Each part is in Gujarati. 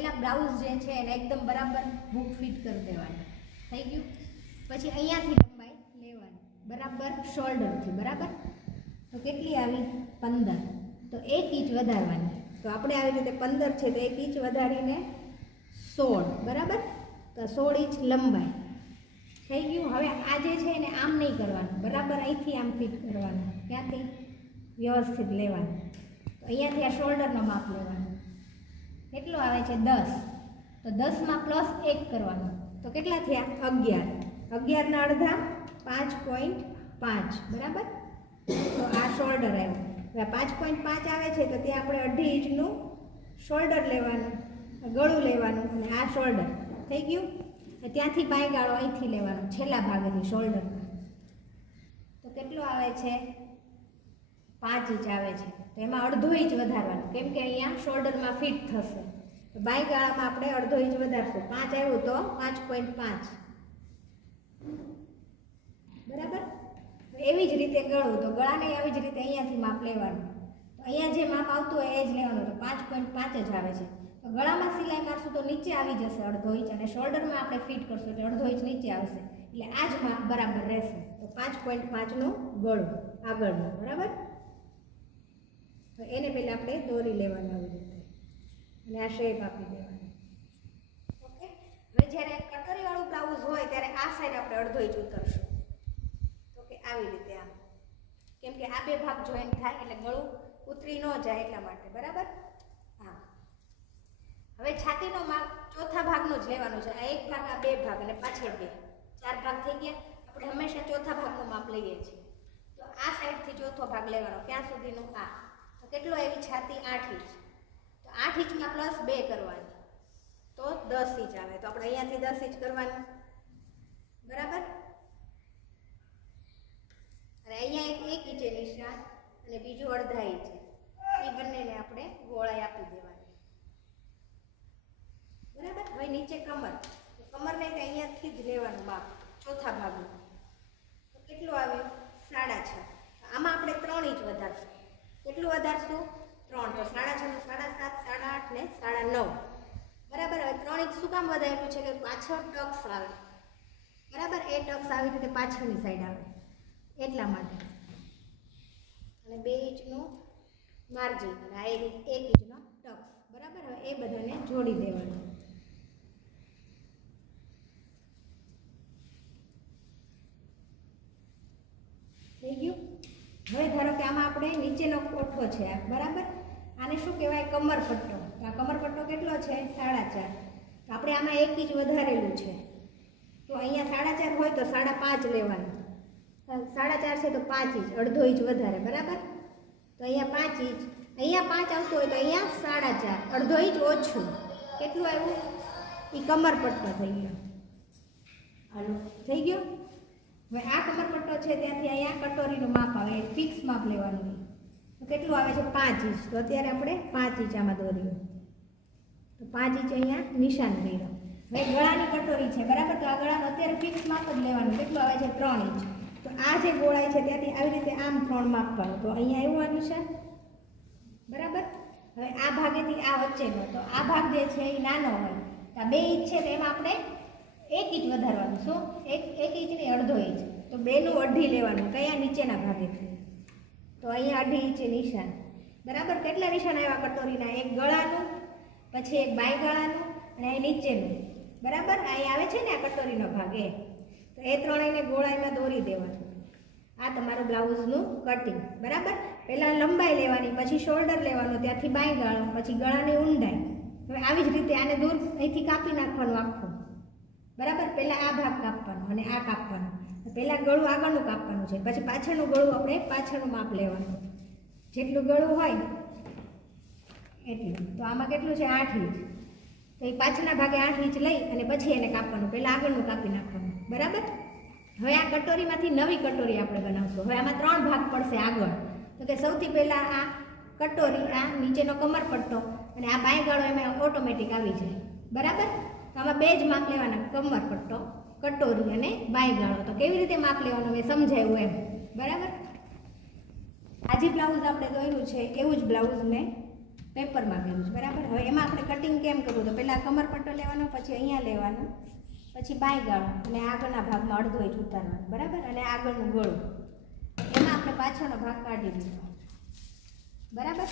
પહેલાં બ્લાઉઝ જે છે એને એકદમ બરાબર હૂક ફિટ કરી દેવાનું થઈ ગયું. પછી અહીંયાથી લંબાઈ લેવાની બરાબર શોલ્ડરથી બરાબર. તો કેટલી આવી 15, તો 1 ઇંચ વધારવાની. તો આપણે આવી રીતે 15 છે તો 1 ઇંચ વધારીને 16 બરાબર. તો 16 ઇંચ લંબાઈ થઈ ગયું. હવે આ જે છે એને આમ નહીં કરવાનું, બરાબર અહીંથી આમ ફિટ કરવાનું. ક્યાંથી? વ્યવસ્થિત લેવાનું. તો અહીંયાથી આ શોલ્ડરનો માપ લેવાનું. કેટલો આવે છે? 10. તો 10માં +1 કરવાનું. તો કેટલા થયા? 11. 11ના અડધા 5.5 બરાબર. તો આ શોલ્ડર આવ્યું. હવે 5.5 આવે છે તો ત્યાં આપણે 1/2 ઇંચનું શોલ્ડર લેવાનું, ગળું લેવાનું અને આ શોલ્ડર થઈ ગયું. ત્યાંથી બાયગાળો અહીંથી લેવાનો છેલ્લા ભાગેથી શોલ્ડરમાં. તો કેટલો આવે છે? 5 ઇંચ આવે છે. તો એમાં 1/2 ઇંચ વધારવાનું, કેમ કે અહીંયા શોલ્ડરમાં ફિટ થશે. તો બાયગાળામાં આપણે 1/2 ઇંચ વધારશું. 5 આવ્યું તો 5.5 બરાબર. એવી જ રીતે ગળું, તો ગળાને આવી જ રીતે અહીંયાથી માપ લેવાનું. તો અહીંયા જે માપ આવતું હોય એ જ લેવાનું. તો 5.5 જ આવે છે. તો ગળામાં સિલાઈ મારશું તો નીચે આવી જશે 1/2 ઇંચ, અને શોલ્ડરમાં આપણે ફિટ કરશું એટલે 1/2 ઇંચ નીચે આવશે. એટલે આ જ માપ બરાબર રહેશે. તો 5.5નું ગળું આગળનું બરાબર. તો એને પહેલાં આપણે દોરી લેવાનું આવી રીતે અને આ શેપ આપી દેવાની. ઓકે. હવે જ્યારે કટોરીવાળું બ્લાઉઝ હોય ત્યારે આ સાઈડ આપણે 1/2 ઇંચ ઉતરશું. તો કે આવી રીતે આમ, કેમ કે આ બે ભાગ જોઈન્ટ થાય એટલે ગળું ઉતરી ન જાય એટલા માટે બરાબર. હા. હવે છાતીનો માપ ચોથા ભાગનું જ લેવાનું છે. આ એક ભાગ, આ બે ભાગ અને પાછળ બે, 4 ભાગ થઈ ગયા. આપણે હંમેશા ચોથા ભાગનું માપ લઈએ છીએ. તો આ સાઈડથી ચોથો ભાગ લેવાનો. ક્યાં સુધીનું? આ. તો કેટલો આવી છાતી? 8 ઇંચ. તો 8 ઇંચમાં +2 કરવાની તો 10 ઇંચ આવે. તો આપણે અહીંયાથી 10 ઇંચ કરવાનું બરાબર. અને અહીંયા 1 ઇંચે નિશાન અને બીજું 1/2 ઇંચે, એ બંનેને આપણે ગોળાઈ આપી દેવાની બરાબર. હવે નીચે કમર, તો કમરને તો અહીંયાથી જ લેવાનું માપ ચોથા ભાગનું. તો કેટલું આવ્યું? 6.5. આમાં આપણે 3 ઇંચ વધારશું. કેટલું વધારશું? 3. તો 6.5 નું 7.5, 8.5 ને 9.5 બરાબર. હવે 3 ઇંચ શું કામ વધારેલું છે? કે પાછળ ટક્સ આવે બરાબર. એ ટક્સ આવી રીતે પાછળની સાઈડ આવે એટલા માટે. અને 2 ઇંચનું માર્જિન અને આ 1 ઇંચનો ટક્સ બરાબર. હવે એ બધાને જોડી દેવાનું. થઈ ગયું. હવે ધારો કે આમાં આપણે નીચેનો કોઠો છે બરાબર. આને શું કહેવાય? કમર પટ્ટો. આ કમર પટ્ટો કેટલો છે? 4.5. તો આપણે આમાં 1 ઇંચ વધારેલું છે. તો અહીંયા 4.5 હોય તો 5.5 લેવાનું. 4.5 છે તો 5 ઇંચ, 1/2 ઇંચ વધારે બરાબર. તો અહીંયા 5 ઇંચ, અહીંયા 5 આવતું હોય તો અહીંયા 4.5, 1/2 ઇંચ ઓછું. કેટલું આવ્યું? એ કમર પટ્ટો થઈ ગયો. હાલો, થઈ ગયો. હવે આ કમર પટ્ટો છે ત્યાંથી અહીંયા કટોરીનું માપ આવે, ફિક્સ માપ લેવાનું. તો કેટલું આવે છે? 5 ઇંચ. તો અત્યારે આપણે 5 ઇંચ આમાં દોર્યું. તો 5 ઇંચ અહીંયા નિશાન કર્યો. હવે ગળાની કટોરી છે બરાબર. તો આ ગળાનું અત્યારે ફિક્સ માપ જ લેવાનું. કેટલું આવે છે? 3 ઇંચ. તો આ જે ગોળાઈ છે ત્યાંથી આવી રીતે આમ 3 માપવાનું. તો અહીંયા એવું આ નિશાન બરાબર. હવે આ ભાગેથી આ વચ્ચેનો, તો આ ભાગ જે છે એ નાનો હોય. તો 2 ઇંચ છે તો એમાં આપણે 1 ઇંચ વધારવાનું. શું? 1 ઇંચ ને 1/2 ઇંચ. તો 2નું 1/2 લેવાનું. કયા? નીચેના ભાગેથી. તો અહીંયા 1/2 ઇંચ નિશાન બરાબર. કેટલા નિશાન આવ્યા કટોરીના? એક ગળાનું, પછી એક બાયગાળાનું અને અહીં નીચેનું બરાબર. અહીં આવે છે ને આ કટોરીનો ભાગ એ. તો એ ત્રણેયને ગોળાઈમાં દોરી દેવાનું. આ તમારું બ્લાઉઝનું કટિંગ બરાબર. પહેલાં લંબાઈ લેવાની, પછી શોલ્ડર લેવાનું, ત્યાંથી બાયગાળો, પછી ગળાની ઊંડાઈ. હવે આવી જ રીતે આને દૂર અહીંથી કાપી નાખવાનું આખું બરાબર. પહેલાં આ ભાગ કાપવાનો અને આ કાપવાનો. પહેલાં ગળું આગળનું કાપવાનું છે, પછી પાછળનું ગળું આપણે પાછળનું માપ લેવાનું. જેટલું ગળું હોય એટલું. તો આમાં કેટલું છે? 8 ઇંચ. તો એ પાછળના ભાગે 8 ઇંચ લઈ અને પછી એને કાપવાનું. પહેલાં આગળનું કાપી નાખવાનું બરાબર. હવે આ કટોરીમાંથી નવી કટોરી આપણે બનાવશું. હવે આમાં 3 ભાગ પડશે આગળ. તો કે સૌથી પહેલાં આ કટોરી, આ નીચેનો કમર પટ્ટો અને આ બાયગાળો એમાં ઓટોમેટિક આવી જાય બરાબર. તો આમાં 2 જ માપ લેવાના, કમર પટ્ટો, કટોરી અને બાયગાળો. તો કેવી રીતે માપ લેવાનું મેં સમજાવ્યું એમ બરાબર. આ જે બ્લાઉઝ આપણે દોર્યું છે એવું જ બ્લાઉઝ મેં પેપરમાં કર્યું છે બરાબર. હવે એમાં આપણે કટિંગ કેમ કરવું, તો પહેલાં કમરપટ્ટો લેવાનો, પછી અહીંયા લેવાનો, પછી બાય ગાળો અને આગળના ભાગમાં અડધો ઇંચ ઉતારવાનો બરાબર, અને આગળનું ગળું, એમાં આપણે પાછળનો ભાગ કાઢી દીધો બરાબર.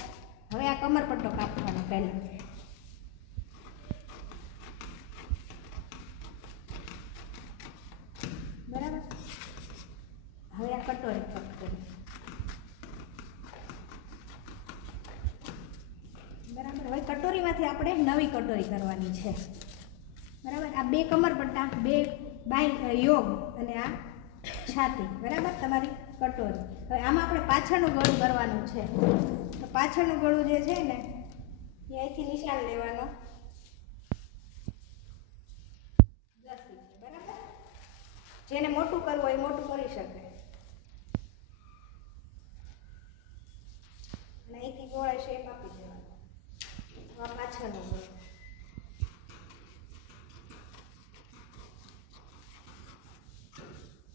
હવે આ કમરપટ્ટો કાપવાનો પહેલાં. બરાબર. હવે આ કટોરી કટ કરી બરાબર. હવે કટોરીમાંથી આપણે નવી કટોરી કરવાની છે બરાબર. આ બે કમરપટ્ટા, બે બાય યોગ અને આ છાતી બરાબર તમારી કટોરી. હવે આમાં આપણે પાછળનું ગળું કરવાનું છે. તો પાછળનું ગળું જે છે ને એ અહીંથી નિશાન લેવાનો 10 ઇંચ બરાબર. જેને મોટું કરવું હોય એ મોટું કરી શકે. અને અહીંથી ગોળા શેપ આપી દેવાનો. આ પાછળનું ગળું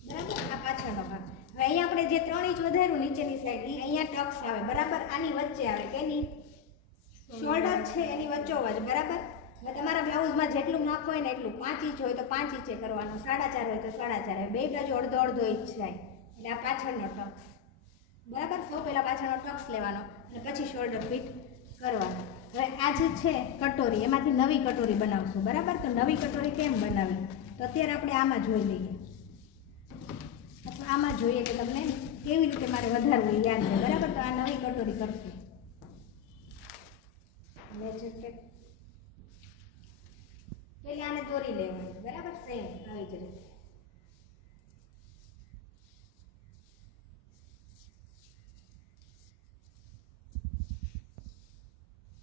બરાબર. આ પાછળનો ભાગ. હવે અહીંયા આપણે જે 3 ઇંચ વધાર્યું નીચેની સાઈડ, એ અહીંયા ટક્સ આવે બરાબર. આની વચ્ચે આવે કેની શોલ્ડર છે એની વચ્ચોવચ બરાબર. હવે તમારા બ્લાઉઝમાં જેટલું માપ હોય ને એટલું, 5 ઇંચ હોય તો 5 ઇંચે કરવાનું, 4.5 હોય તો 4.5. બે બાજુ અડધો અડધો ઇંચ જાય એટલે આ પાછળનો ટક્સ બરાબર. સૌ પહેલાં પાછળનો ટક્સ લેવાનો અને પછી શોલ્ડર ફિટ કરવાનો. હવે આ જે છે કટોરી, એમાંથી નવી કટોરી બનાવશું બરાબર. તો નવી કટોરી કેમ બનાવી, તો અત્યારે આપણે આમાં જોઈ લઈએ, અથવા આમાં જોઈએ કે તમને કેવી રીતે મારે વધારવું યાદ છે બરાબર. તો આ નવી કટોરી કરશું. પેલી આને દોરી લેવાની બરાબર, સેમ આવી જ રીતે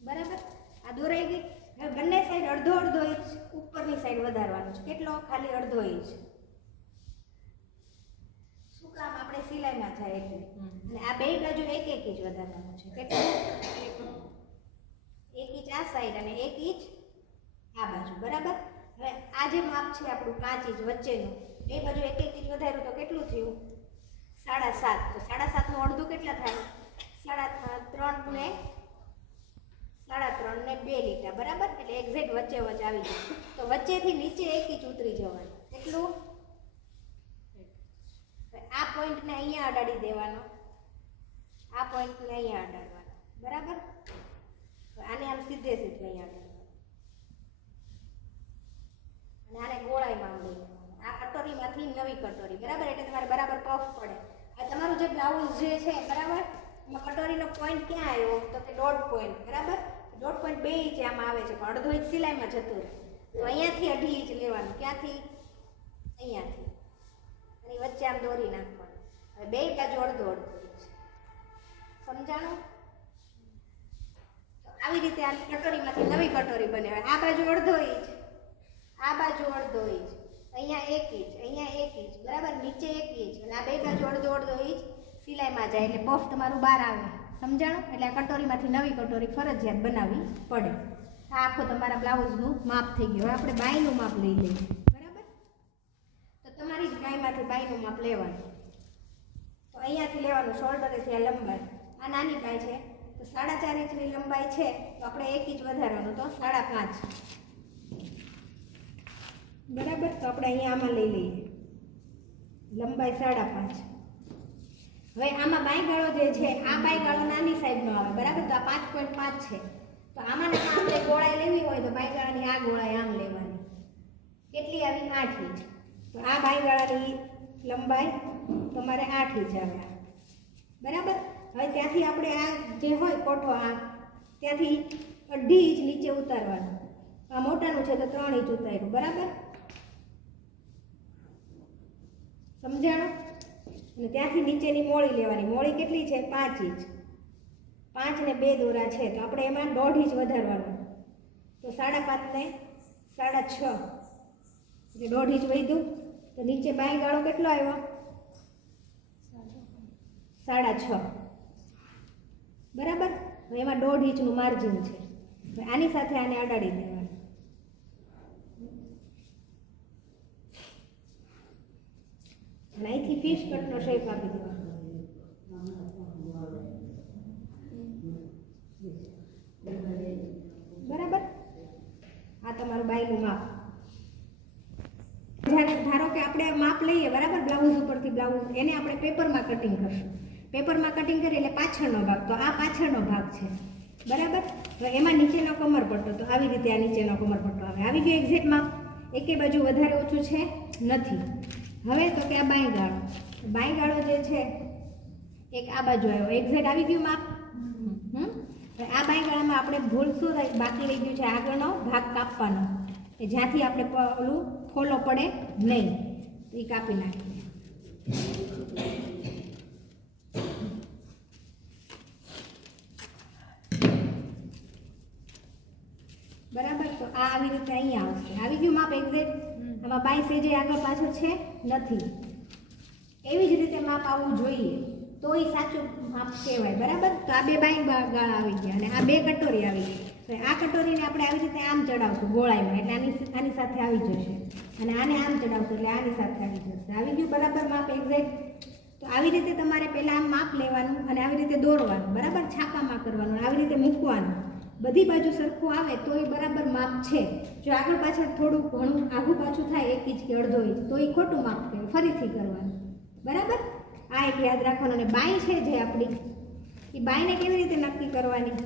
બરાબર. આ દોરાઈ ગઈ. હવે બંને સાઈડ અડધો અડધો ઇંચ ઉપરની સાઈડ વધારવાનું છે. કેટલો? ખાલી અડધો ઇંચ. શું કામ? આપણે સિલાઈમાં જાય એટલે. અને આ બે બાજુ 1 ઇંચ વધારવાનું છે. કેટલું? 1 ઇંચ આ સાઈડ અને 1 ઇંચ આ બાજુ બરાબર. હવે આ જે માપ છે આપણું 5 ઇંચ વચ્ચેનું, બે બાજુ 1 ઇંચ વધાર્યું તો કેટલું થયું? 7.5. તો 7.5 નું અડધું કેટલા થાય? 3.5 ને 2 લીટા બરાબર. એટલે એક્ઝેક્ટ વચ્ચે વચ્ચે આવી જાય. તો વચ્ચેથી નીચે 1 ઇંચ ઉતરી જવાનું. કેટલું? આ પોઈન્ટને અહીંયા અડાડી દેવાનો, આ પોઈન્ટને અહીંયા અડાડવાનો બરાબર. આને આમ સીધે સીધું અહીંયા અડાડવાનું અને આને ગોળાઈમાં લઈ જવાનું. આ કટોરીમાંથી નવી કટોરી બરાબર. એટલે તમારે બરાબર પફ પડે. આ તમારું જે બ્લાઉઝ જે છે બરાબર, એમાં કટોરીનો પોઈન્ટ ક્યાં આવ્યો? તો કે ડોટ પોઈન્ટ બરાબર. ડોટ પોઈન્ટ 2 ઇંચ આમાં આવે છે, પણ અડધો ઇંચ સિલાઈમાં જતું રહે. તો અહીંયાથી 2.5 ઇંચ લેવાનું. ક્યાંથી? અહીંયાથી. અને વચ્ચે આમ દોરી નાખવાનું. હવે બે બાજુ અડધો અડધો ઇંચ. સમજાણું? તો આવી રીતે આ કટોરીમાંથી નવી કટોરી બને. આ બાજુ અડધો ઇંચ, આ બાજુ અડધો ઇંચ, અહીંયા 1 ઇંચ, અહીંયા 1 ઇંચ બરાબર, નીચે 1 ઇંચ, અને આ બે બાજુ અડધો અડધો ઇંચ સિલાઈમાં જાય એટલે પફ તમારું બહાર આવે. સમજાણું? એટલે આ કટોરીમાંથી નવી કટોરી ફરજિયાત બનાવવી પડે. આ આખો તમારા બ્લાઉઝનું માપ થઈ ગયું. હવે આપણે બાયનું માપ લઈ લઈએ બરાબર. તો તમારી જ ગાયમાંથી બાયનું માપ લેવાનું. તો અહીંયાથી લેવાનું શોલ્ડરેથી આ લંબાઈ. આ નાની બાય છે તો 4.5 ઇંચની લંબાઈ છે, તો આપણે 1 ઇંચ વધારવાનું, તો 5.5 બરાબર. તો આપણે અહીંયા આમાં લઈ લઈએ લંબાઈ 5.5. હવે આમાં બાયગાળો જે છે, આ બાયગાળો નાની સાઈડનો આવે બરાબર. તો આ 5.5 છે. તો આમાં આપણે ગોળાઈ લેવી હોય તો બાયગાળાની આ ગોળાઈ આમ લેવાની. કેટલી આવી? 8 ઇંચ. તો આ બાયગાળાની લંબાઈ તમારે 8 ઇંચ આવે બરાબર. હવે ત્યાંથી આપણે આ જે હોય કોઠો, આ ત્યાંથી 2.5 ઇંચ નીચે ઉતારવાનું. આ મોટાનું છે તો 3 ઇંચ ઉતાર્યું બરાબર. સમજાણું? અને ત્યાંથી નીચેની મોળી લેવાની. મોળી કેટલી છે? 5 ઇંચ. 5 ને 2 દોરા છે તો આપણે એમાં 1.5 ઇંચ વધારવાનું. તો 5.5 ને 6.5 એટલે 1.5 ઇંચ વધ્યું. તો નીચે બાયગાળો કેટલો આવ્યો? 6.5 બરાબર. હવે એમાં 1.5 ઇંચનું માર્જિન છે. હવે આની સાથે આને અડાડી દેવાનું. અને અહીંથી ફિશ કટનો શેપ આપી દેવાનો. બરાબર. આ તમારું બાયનું માપ. જ્યારે ધારો કે આપણે માપ લઈએ બરાબર, બ્લાઉઝ ઉપરથી બ્લાઉઝ, એને આપણે પેપરમાં કટિંગ કરશું. પેપરમાં કટિંગ કરીએ એટલે પાછળનો ભાગ, તો આ પાછળનો ભાગ છે બરાબર. તો એમાં નીચેનો કમર પટ્ટો, તો આવી રીતે આ નીચેનો કમર પટ્ટો આવે. આવી ગયો એક્ઝેક્ટ માપ. એકે બાજુ વધારે ઓછું છે નથી. હવે તો કે આ બાંય ગાળો જે છે એક આ બાજુ આવ્યો, એક્ઝેક્ટ આવી ગયું માપ. આ બાંય ગાળામાં આપણે ભૂલશું, બાકી રહી ગયું છે આગળનો ભાગ કાપવાનો, કે જ્યાંથી આપણે ઓલું ફોલો પડે નહીં, તો એ કાપી નાખીએ. બરાબર. તો આ આવી રીતે અહીંયા આવશે. આવી ગયું માપ એક્ઝેક્ટ. આમાં બાય સેજે આગળ પાછળ છે નથી. એવી જ રીતે માપ આવવું જોઈએ, તો એ સાચું માપ કહેવાય બરાબર. તો આ બે બાય ગાળા આવી ગયા અને આ બે કટોરી આવી ગઈ. તો આ કટોરીને આપણે આવી રીતે આમ ચડાવશું ગોળાઈમાં, એટલે આની સાથે આવી જશે, અને આને આમ ચડાવશું એટલે આની સાથે આવી જશે. આવી ગયું બરાબર માપ એક્ઝેક્ટ. તો આવી રીતે તમારે પહેલાં આમ માપ લેવાનું અને આવી રીતે દોરવાનું બરાબર, છાપામાં કરવાનું, આવી રીતે મૂકવાનું. બધી બાજુ સરખું આવે તો એ બરાબર માપ છે. જો આગળ પાછળ થોડું ઘણું આઘું પાછું થાય 1 ઇંચ કે અડધો ઇંચ, તો એ ખોટું માપ કહેવાય. ફરીથી કરવાનું બરાબર. આ એક યાદ રાખવાનું. અને બાય છે જે આપણી, એ બાયને કેવી રીતે નક્કી કરવાની?